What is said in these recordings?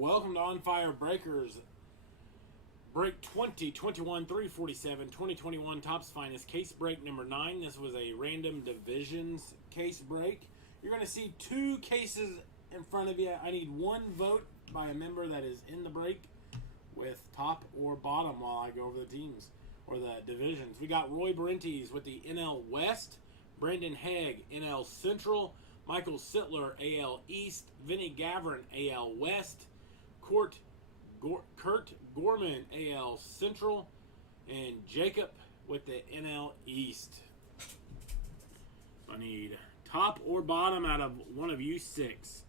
Welcome to On Fire Breakers. Break 2021 347 2021 Topps Finest case break number 9. This was a random divisions case break. You're going to see two cases in front of you. I need one vote by a member that is in the break with top or bottom while I go over the teams or the divisions. We got Roy Barentes with the NL West, Brandon Haig, NL Central, Michael Sittler, AL East, Vinny Gavrin, AL West, Kurt Gorman, AL Central, and Jacob with the NL East. I need top or bottom out of one of you six.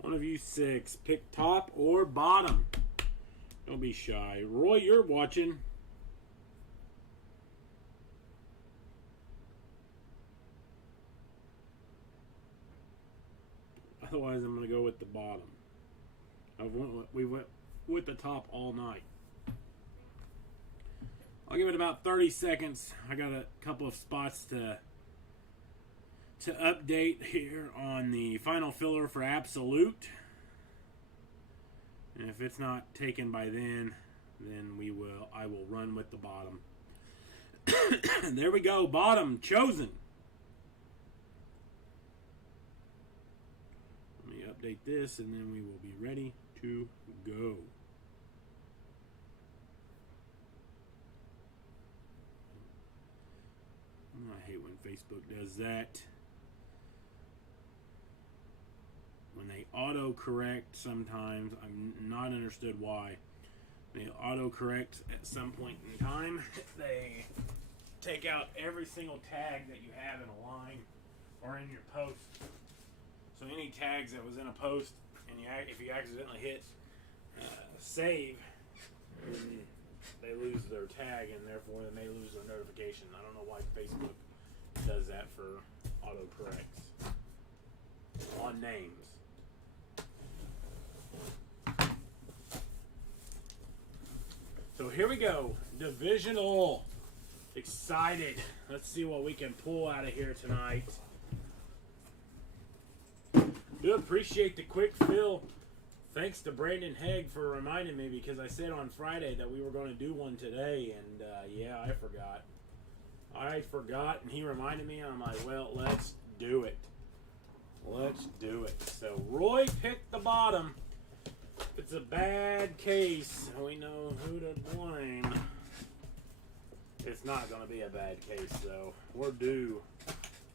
One of you six. Pick top or bottom. Don't be shy. Roy, you're watching. Otherwise, I'm going to go with the bottom. We went with the top all night. I'll give it about 30 seconds. I got a couple of spots to update here on the final filler for Absolute. And if it's not taken by then I will run with the bottom. There we go, bottom chosen. Let me update this and then we will be ready to go. I hate when Facebook does that. When they auto-correct sometimes, I'm not understood why. They auto-correct at some point in time. They take out every single tag that you have in a line or in your post. So any tags that was in a post, and if you accidentally hit save, they lose their tag, and therefore they may lose their notification. I don't know why Facebook does that for auto-corrects on names. So here we go. Divisional. Excited. Let's see what we can pull out of here tonight. Do appreciate the quick fill. Thanks to Brandon Haig for reminding me, because I said on Friday that we were going to do one today, and yeah, I forgot. And he reminded me, and I'm like, well, let's do it. Let's do it. So Roy picked the bottom. If it's a bad case, we know who to blame. It's not going to be a bad case, though. We're due.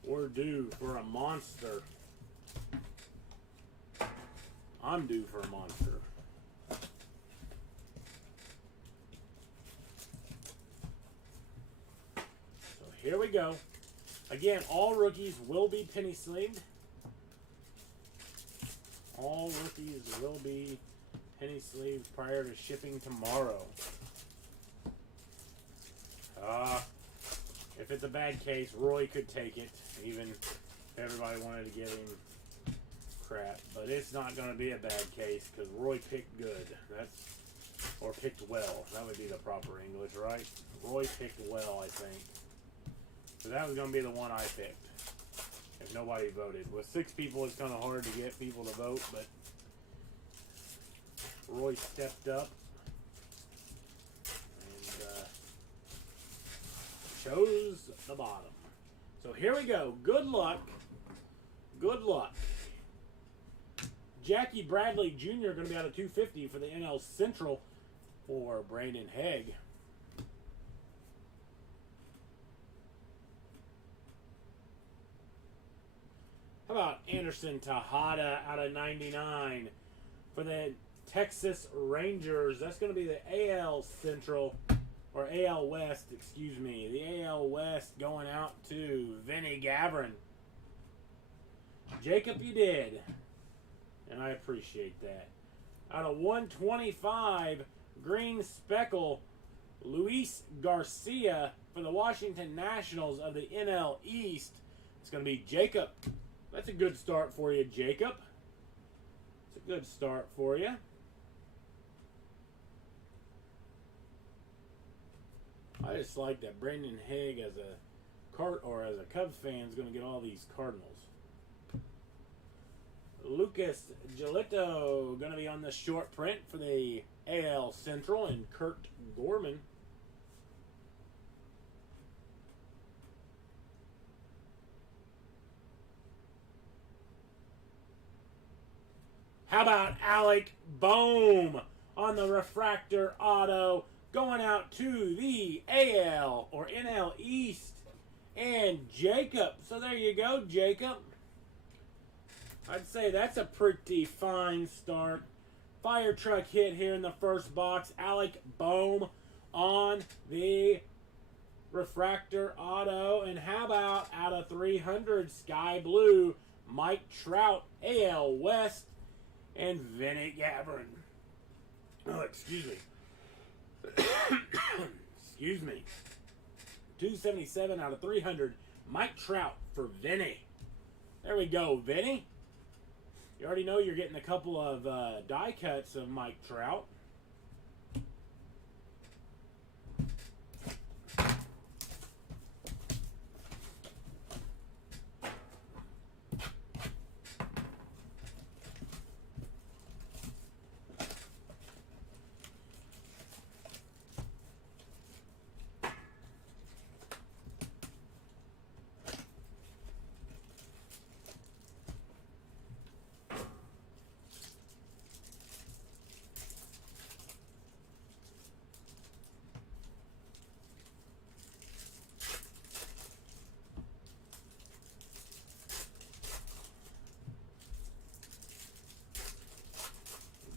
We're due for a monster. I'm due for a monster. So here we go. Again, all rookies will be penny sleeved. All rookies will be penny sleeved prior to shipping tomorrow. If it's a bad case, Roy could take it, even if everybody wanted to give him crap. But it's not going to be a bad case because Roy picked good. Or picked well. That would be the proper English, right? Roy picked well, I think. So that was going to be the one I picked. If nobody voted. With 6 people, it's kind of hard to get people to vote, but Roy stepped up and chose the bottom. So here we go. Good luck. Good luck. Jackie Bradley Jr. going to be out of 250 for the NL Central for Brandon Haig. How about Anderson Tejada out of 99 for the Texas Rangers? That's going to be the AL Central, or AL West, excuse me. The AL West going out to Vinny Gavrin. Jacob, you did. And I appreciate that. Out of 125, green speckle, Luis Garcia for the Washington Nationals of the NL East. It's going to be Jacob. That's a good start for you, Jacob. It's a good start for you. I just like that Brandon Haig as a Cubs fan is going to get all these Cardinals. Lucas Giolito going to be on the short print for the AL Central, and Kurt Gorman. How about Alec Bohm on the refractor auto going out to the AL or NL East and Jacob. So there you go, Jacob. I'd say that's a pretty fine start. Fire truck hit here in the first box. Alec Bohm on the refractor auto. And how about out of 300, Sky Blue, Mike Trout, AL West, and Vinny Gavin. Oh, excuse me. Excuse me. 277 out of 300, Mike Trout for Vinny. There we go, Vinny. You already know you're getting a couple of die cuts of Mike Trout.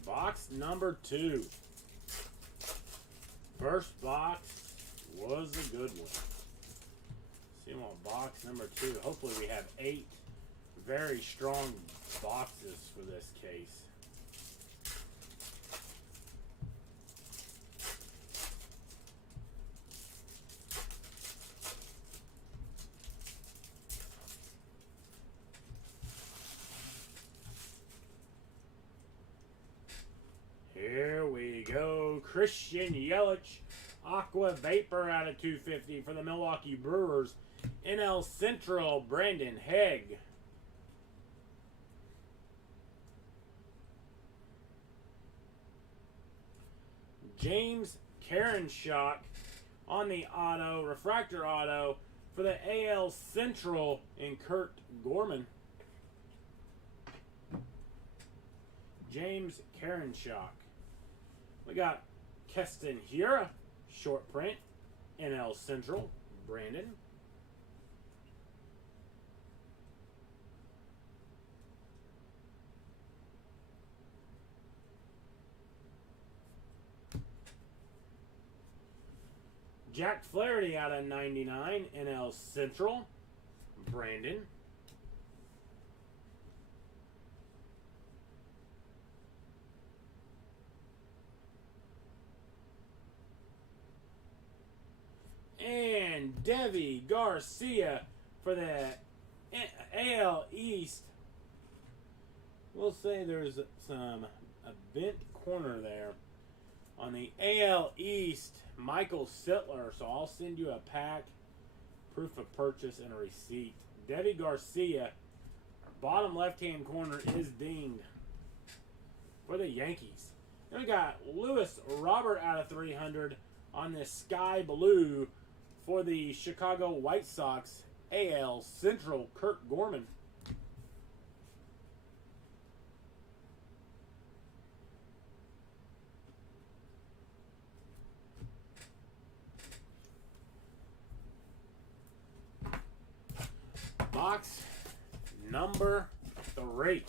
Box number 2. First box was a good one. See what box number 2. Hopefully we have 8 very strong boxes for this case. Here we go. Christian Yelich, Aqua Vapor out of 250 for the Milwaukee Brewers. NL Central, Brandon Haig. James Karinchak on the auto, refractor auto for the AL Central, and Kurt Gorman. James Karinchak. We got Keston Hiura, short print, NL Central, Brandon. Jack Flaherty out of 99, NL Central, Brandon. And Devi Garcia for the AL East. We'll say there's a bent corner there on the AL East. Michael Sittler. So I'll send you a pack, proof of purchase, and a receipt. Devi Garcia, bottom left-hand corner is dinged for the Yankees. Then we got Lewis Robert out of 300 on this Sky Blue for the Chicago White Sox. AL Central, Kurt Gorman. Box number 3.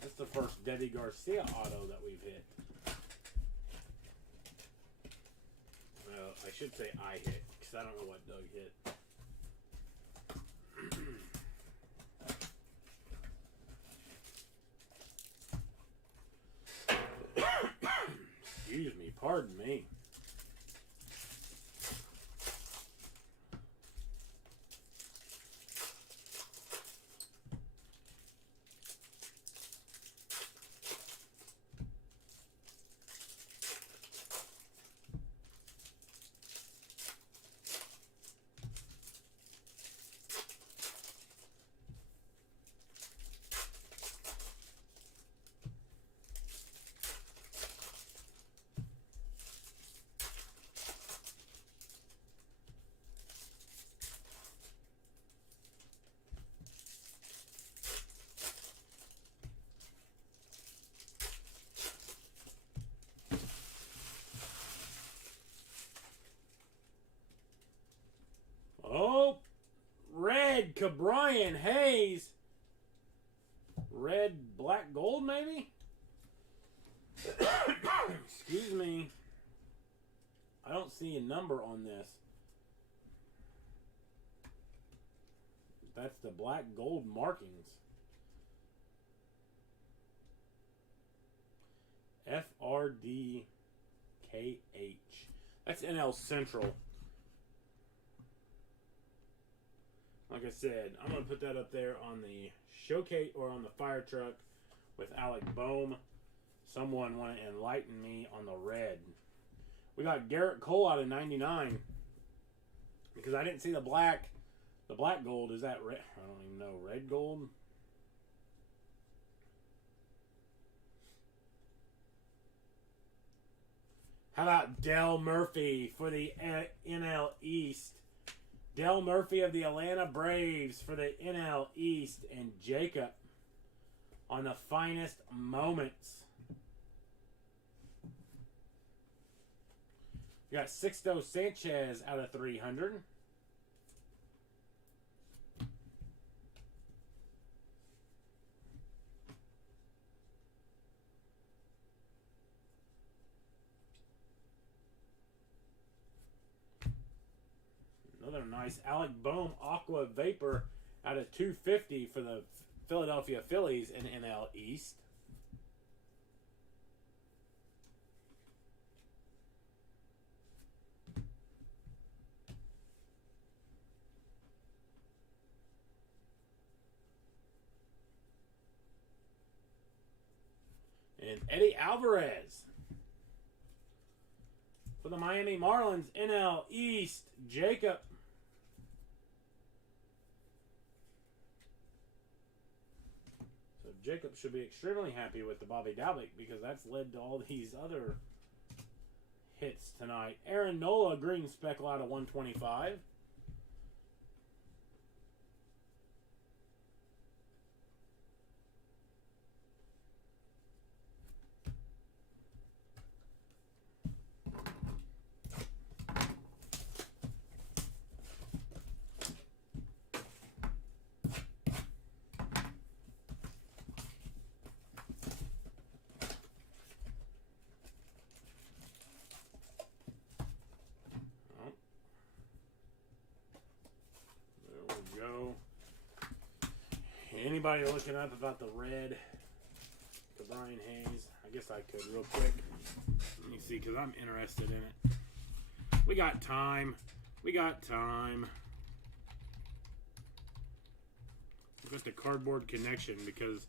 That's the first Devi Garcia auto that we've hit. Well, I should say I hit, because I don't know what Doug hit. Excuse me, pardon me. Brian Hayes. Red, black, gold, maybe? Excuse me. I don't see a number on this. That's the black gold markings. FRDKH. That's NL Central. Like I said, I'm going to put that up there on the showcase or on the fire truck with Alec Boehm. Someone want to enlighten me on the red. We got Garrett Cole out of 99. Because I didn't see the black. The black gold, is that red? I don't even know. Red gold? How about Del Murphy for the NL East? Del Murphy of the Atlanta Braves for the NL East. And Jacob on the finest moments. You got Sixto Sanchez out of 300. Another nice Alec Boehm Aqua Vapor out of 250 for the Philadelphia Phillies in NL East. And Eddie Alvarez for the Miami Marlins NL East, Jacob. So Jacob should be extremely happy with the Bobby Dalbec because that's led to all these other hits tonight. Aaron Nola, green speckle out of 125. Go. Anybody looking up about the red to Brian Hayes? I guess I could real quick. Let me see, because I'm interested in it. We got time. We got time. Look at the cardboard connection because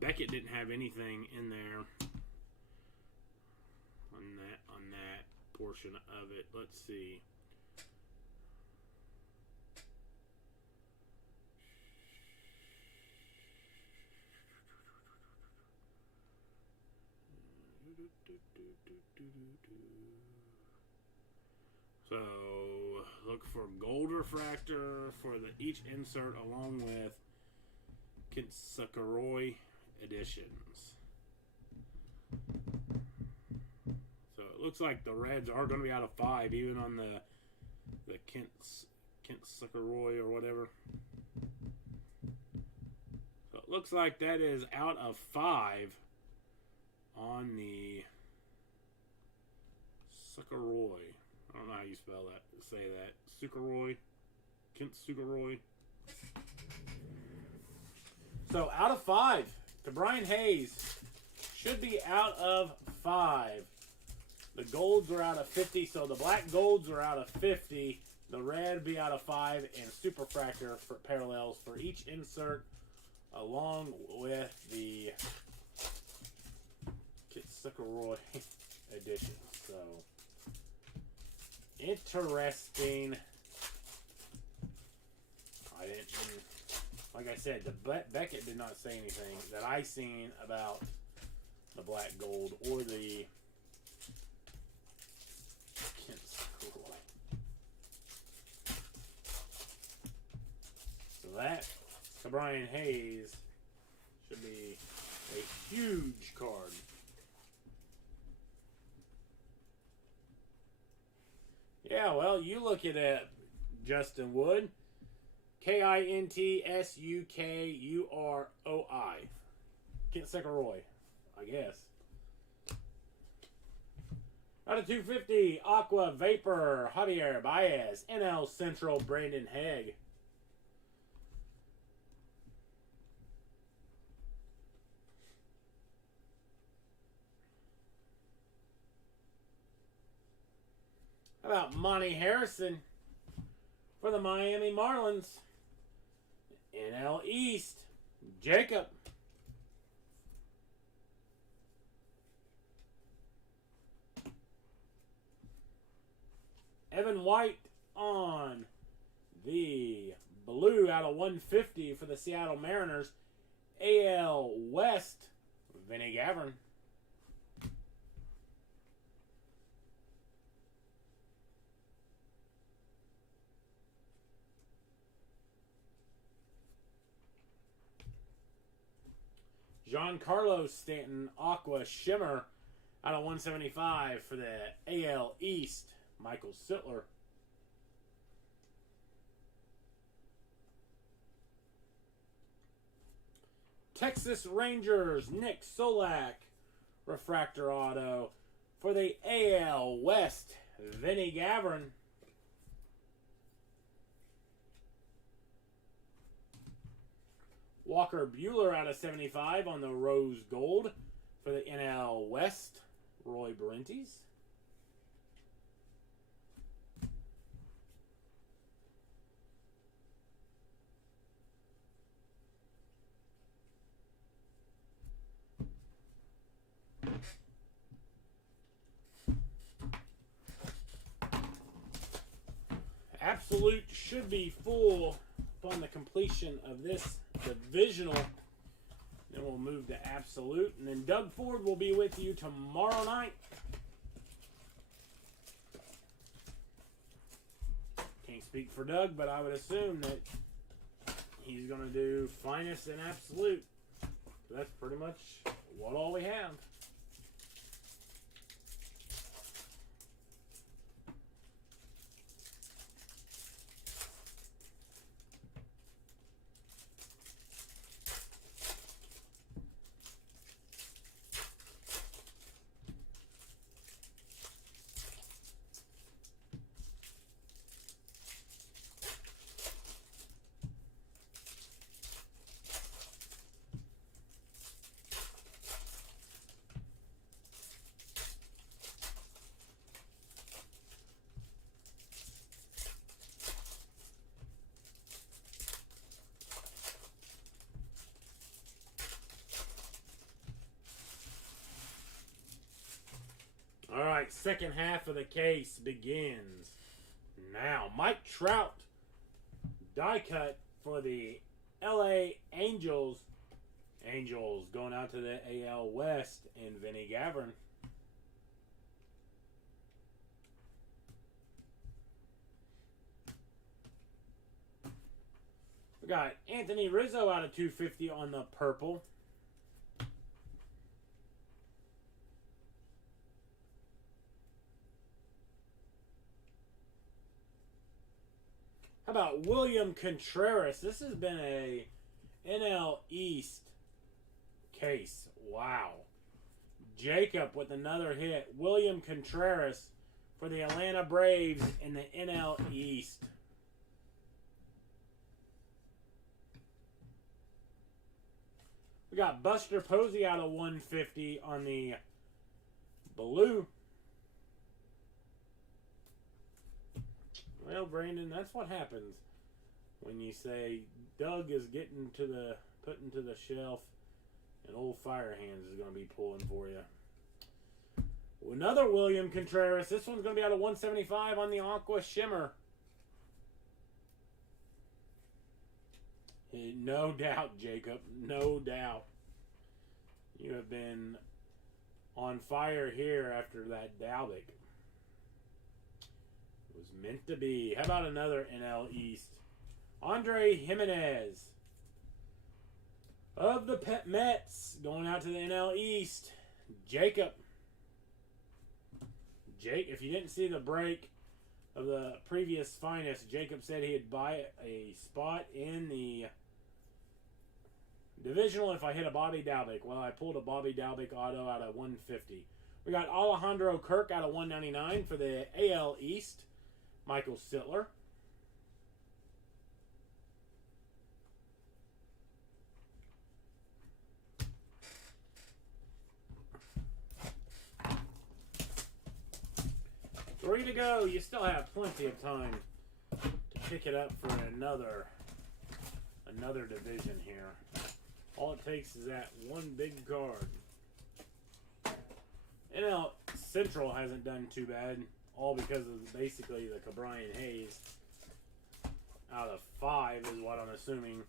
Beckett didn't have anything in there on that portion of it. Let's see. So look for gold refractor for each insert along with Kinsukaroy editions. So it looks like the reds are going to be out of 5 even on the Kinsukaroy or whatever. So it looks like that is out of 5 on the Sukaroy. I don't know how you spell that. Say that. Sukaroy. Kinsukaroy. So out of 5 to Brian Hayes. Should be out of 5. The golds are out of 50, so the black golds are out of 50. The red be out of 5, and Superfractor for parallels for each insert, along with the Kinsukaroy edition. So interesting. I didn't, like I said, Beckett did not say anything that I seen about the black gold or the Kinsukaroy. So that to Brian Hayes should be a huge card. Yeah, well, you look at it, Justin Wood. KINTSUKUROI. Kent Roy, I guess. Out of 250, Aqua Vapor, Javier Baez, NL Central, Brandon Haig. How about Monty Harrison for the Miami Marlins, NL East, Jacob. Evan White on the blue out of 150 for the Seattle Mariners. AL West, Vinny Gavin. Giancarlo Stanton, Aqua Shimmer out of 175 for the AL East, Michael Sittler. Texas Rangers, Nick Solak, refractor auto for the AL West, Vinny Gavin. Walker Buehler out of 75 on the Rose Gold for the NL West, Roy Barentes. Absolute should be full upon the completion of this divisional. Then we'll move to Absolute. And then Doug Ford will be with you tomorrow night. Can't speak for Doug, but I would assume that he's going to do Finest and Absolute. So that's pretty much all we have. All right, second half of the case begins now. Mike Trout, die cut for the LA Angels. Angels going out to the AL West and Vinny Gavin. We got Anthony Rizzo out of 250 on the purple. How about William Contreras? This has been a NL East case. Wow. Jacob with another hit. William Contreras for the Atlanta Braves in the NL East. We got Buster Posey out of 150 on the blue. Well, Brandon, that's what happens when you say Doug is getting to the putting to the shelf, and old Fire Hands is going to be pulling for you. Another William Contreras. This one's going to be out of 175 on the Aqua Shimmer. No doubt, Jacob. No doubt. You have been on fire here after that Dalvik. Was meant to be. How about another NL East? Andre Jimenez of the Pet Mets going out to the NL East. Jacob. Jake, if you didn't see the break of the previous finest. Jacob said he'd buy a spot in the divisional if I hit a Bobby Dalbec. Well, I pulled a Bobby Dalbec auto out of 150. We got Alejandro Kirk out of 199 for the AL East. Michael Sittler. Three to go. You still have plenty of time to pick it up for another division here. All it takes is that one big card. NL Central hasn't done too bad, all because of basically the Cabrian Hayes out of 5 is what I'm assuming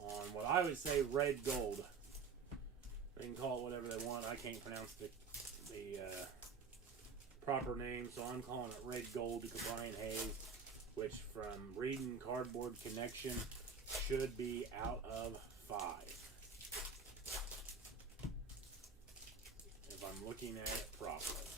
on what I would say red gold. They can call it whatever they want. I can't pronounce the proper name, so I'm calling it red gold to Cabrian Hayes, which from reading Cardboard Connection should be out of 5. If I'm looking at it properly.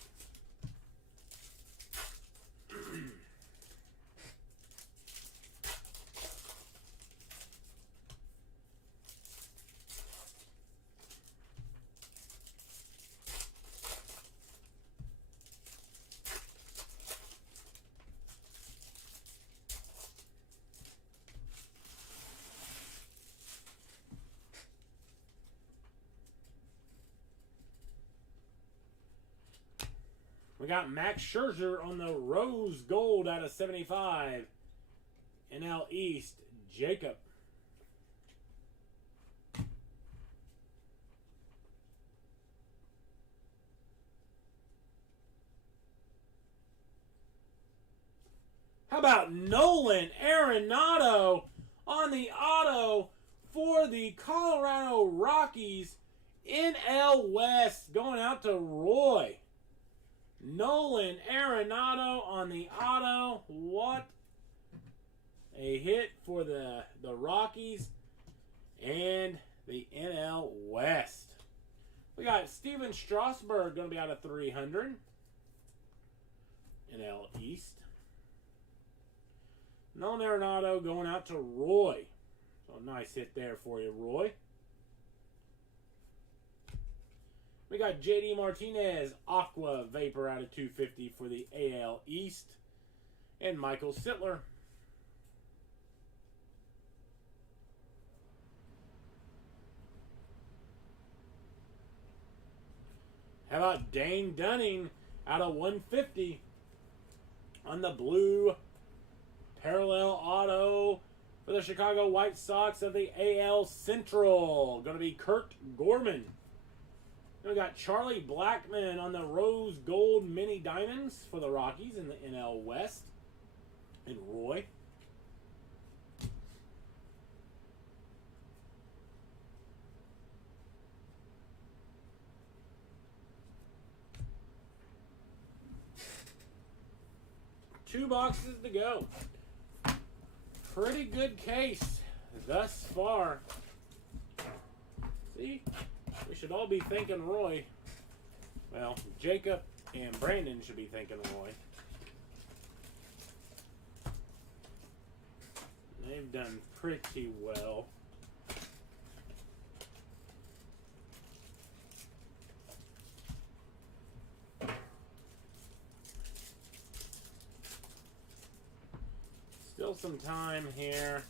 We got Max Scherzer on the rose gold out of 75. NL East, Jacob. How about Nolan Arenado on the auto for the Colorado Rockies? NL West going out to Roy. Nolan Arenado on the auto. What a hit for the Rockies and the NL West. We got Steven Strasburg going to be out of 300. NL East. Nolan Arenado going out to Roy. So nice hit there for you, Roy. We got JD Martinez, Aqua Vapor out of 250 for the AL East. And Michael Sittler. How about Dane Dunning out of 150 on the blue parallel auto for the Chicago White Sox of the AL Central. Going to be Kurt Gorman. We got Charlie Blackmon on the rose gold mini diamonds for the Rockies in the NL West. And Roy. Two boxes to go. Pretty good case thus far. See? We should all be thanking Roy. Well, Jacob and Brandon should be thanking Roy. They've done pretty well. Still some time here.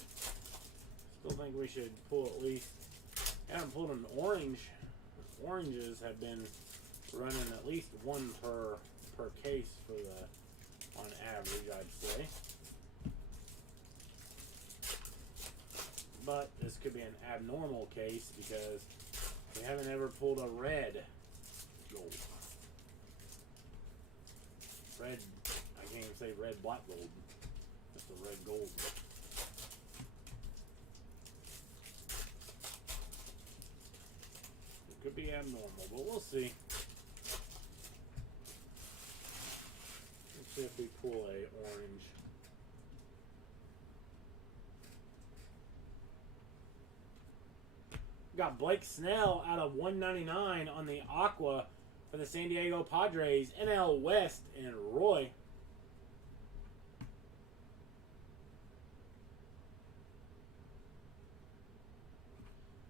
Still think we should pull at least. I haven't pulled an orange. Oranges have been running at least one per case for the on average, I'd say. But this could be an abnormal case because we haven't ever pulled a red gold. Red, I can't even say red black gold. Just a red gold. Could be abnormal, but we'll see. Let's see if we pull a orange. Got Blake Snell out of 199 on the Aqua for the San Diego Padres, NL West, and Roy.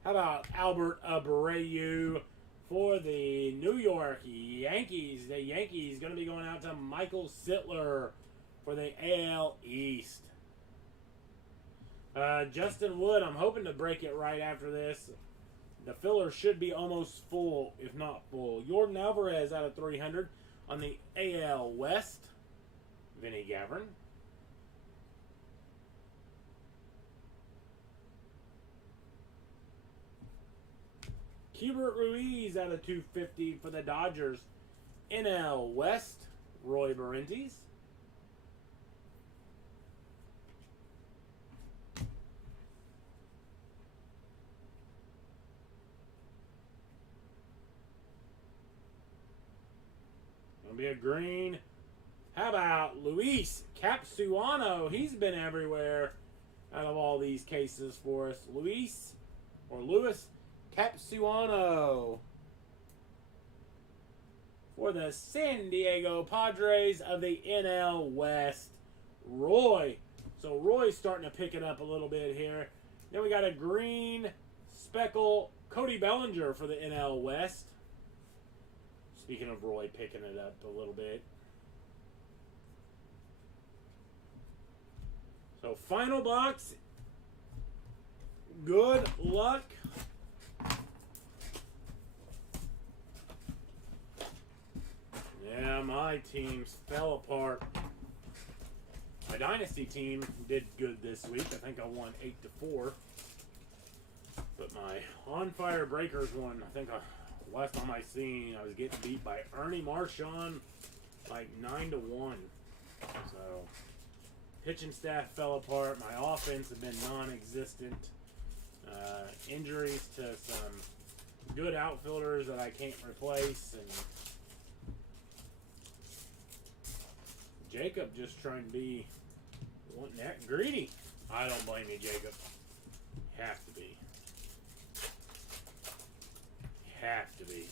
How about Albert Abreu for the New York Yankees? The Yankees going to be going out to Michael Sittler for the AL East. Justin Wood, I'm hoping to break it right after this. The filler should be almost full, if not full. Jordan Alvarez out of 300 on the AL West. Vinny Gavrin. Hubert Ruiz out of 250 for the Dodgers. NL West. Roy Barentes. Gonna be a green. How about Luis Capsuano? He's been everywhere out of all these cases for us. Louis Capsuano for the San Diego Padres of the NL West. Roy. So Roy's starting to pick it up a little bit here. Then we got a green speckle Cody Bellinger for the NL West. Speaking of Roy picking it up a little bit. So final box. Good luck. Yeah, my teams fell apart. My dynasty team did good this week. I think I won 8-4. But my On Fire Breakers won. I think last time I seen, I was getting beat by Ernie Marchand like 9-1. So pitching staff fell apart. My offense has been non-existent. Injuries to some good outfielders that I can't replace, and Jacob just trying to be wanting that greedy. I don't blame you, Jacob. Have to be. Have to be.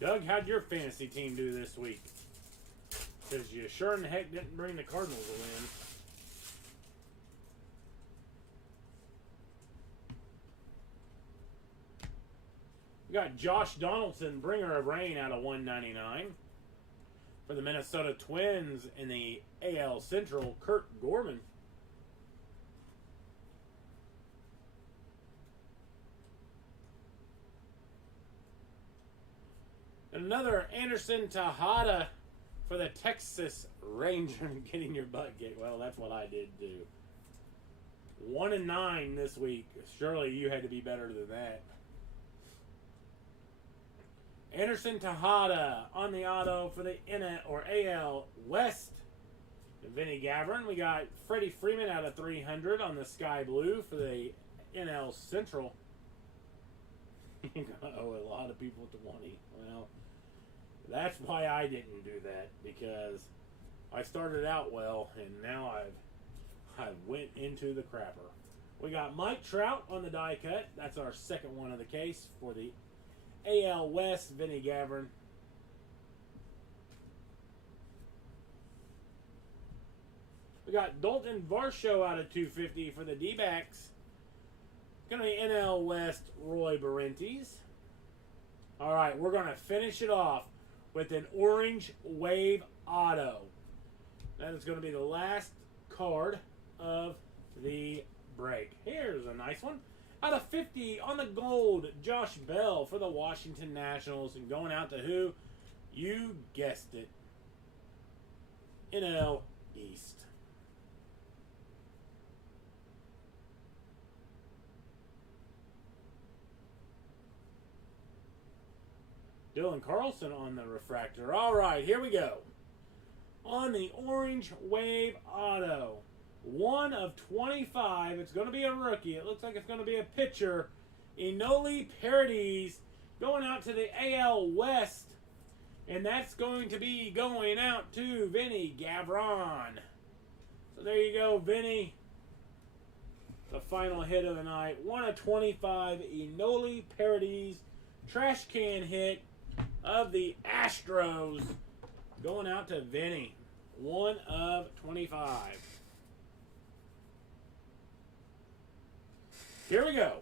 Doug, how'd your fantasy team do this week? Because you sure in the heck didn't bring the Cardinals a win. We got Josh Donaldson, bringer of rain, out of 199. For the Minnesota Twins in the AL Central, Kurt Gorman. Another Anderson Tejada for the Texas Ranger. Getting your butt kicked. Well, that's what I did do. 1-9 this week. Surely you had to be better than that. Anderson Tejada on the auto for the AL West. Vinny Gavrin. We got Freddie Freeman out of 300 on the Sky Blue for the NL Central. You're going to owe a lot of people 20. Well, that's why I didn't do that, because I started out well and now I went into the crapper. We got Mike Trout on the die cut. That's our second one of the case for the AL West, Vinny Gavrin. We got Dalton Varsho out of 250 for the D-backs. Going to be NL West, Roy Barentes. All right, we're going to finish it off with an Orange Wave Auto. That is going to be the last card of the break. Here's a nice one. Out of 50 on the gold, Josh Bell for the Washington Nationals. And going out to who? You guessed it. NL East. Dylan Carlson on the refractor. All right, here we go. On the Orange Wave Auto. 1 of 25. It's going to be a rookie. It looks like it's going to be a pitcher. Enoli Paradis going out to the AL West. And that's going to be going out to Vinny Gavrin. So there you go, Vinny. The final hit of the night. 1 of 25. Enoli Paradis trash can hit of the Astros. Going out to Vinny. 1 of 25. Here we go.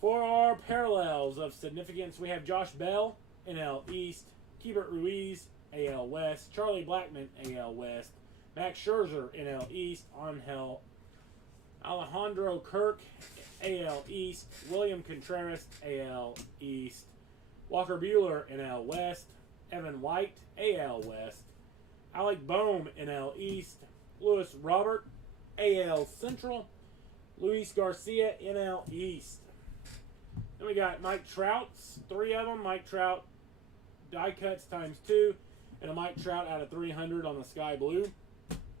For our parallels of significance, we have Josh Bell, NL East. Keibert Ruiz, AL West. Charlie Blackmon, AL West. Max Scherzer, NL East. Angel Alejandro Kirk, AL East. William Contreras, AL East. Walker Buehler, NL West. Evan White, AL West. Alec Boehm, NL East. Lewis Robert, AL Central. Luis Garcia, NL East. Then we got Mike Trout's, 3 of them. Mike Trout die cuts ×2, and a Mike Trout out of 300 on the Sky Blue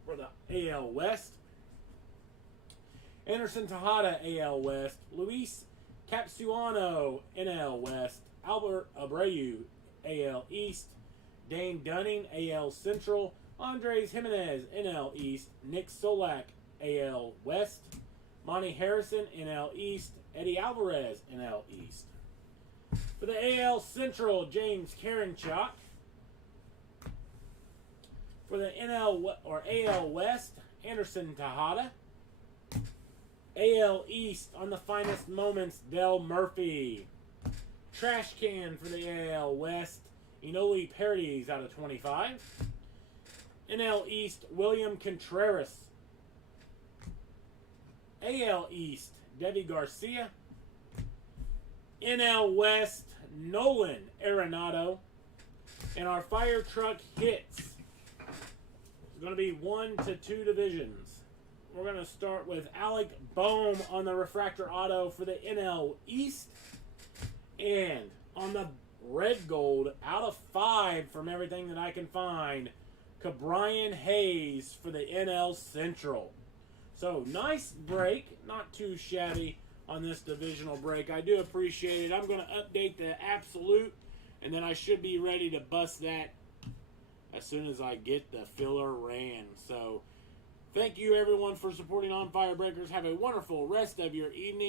for the AL West. Anderson Tejada, AL West. Luis Capsuano, NL West. Albert Abreu, AL East. Dane Dunning, AL Central. Andres Jimenez, NL East. Nick Solak, AL West. Monty Harrison, NL East. Eddie Alvarez, NL East. For the AL Central, James Karinchak. For the AL West, Anderson Tejada. AL East, on the finest moments, Del Murphy. Trash can for the AL West, Enoli Paradis out of 25. NL East, William Contreras. AL East, Debbie Garcia. NL West, Nolan Arenado. And our fire truck hits. It's going to be 1 to 2 divisions. We're going to start with Alec Boehm on the refractor auto for the NL East. And on the red gold, out of 5 from everything that I can find, Cabrian Hayes for the NL Central. So, nice break. Not too shabby on this divisional break. I do appreciate it. I'm going to update the absolute, and then I should be ready to bust that as soon as I get the filler ran. So, thank you, everyone, for supporting On Fire Breakers. Have a wonderful rest of your evening.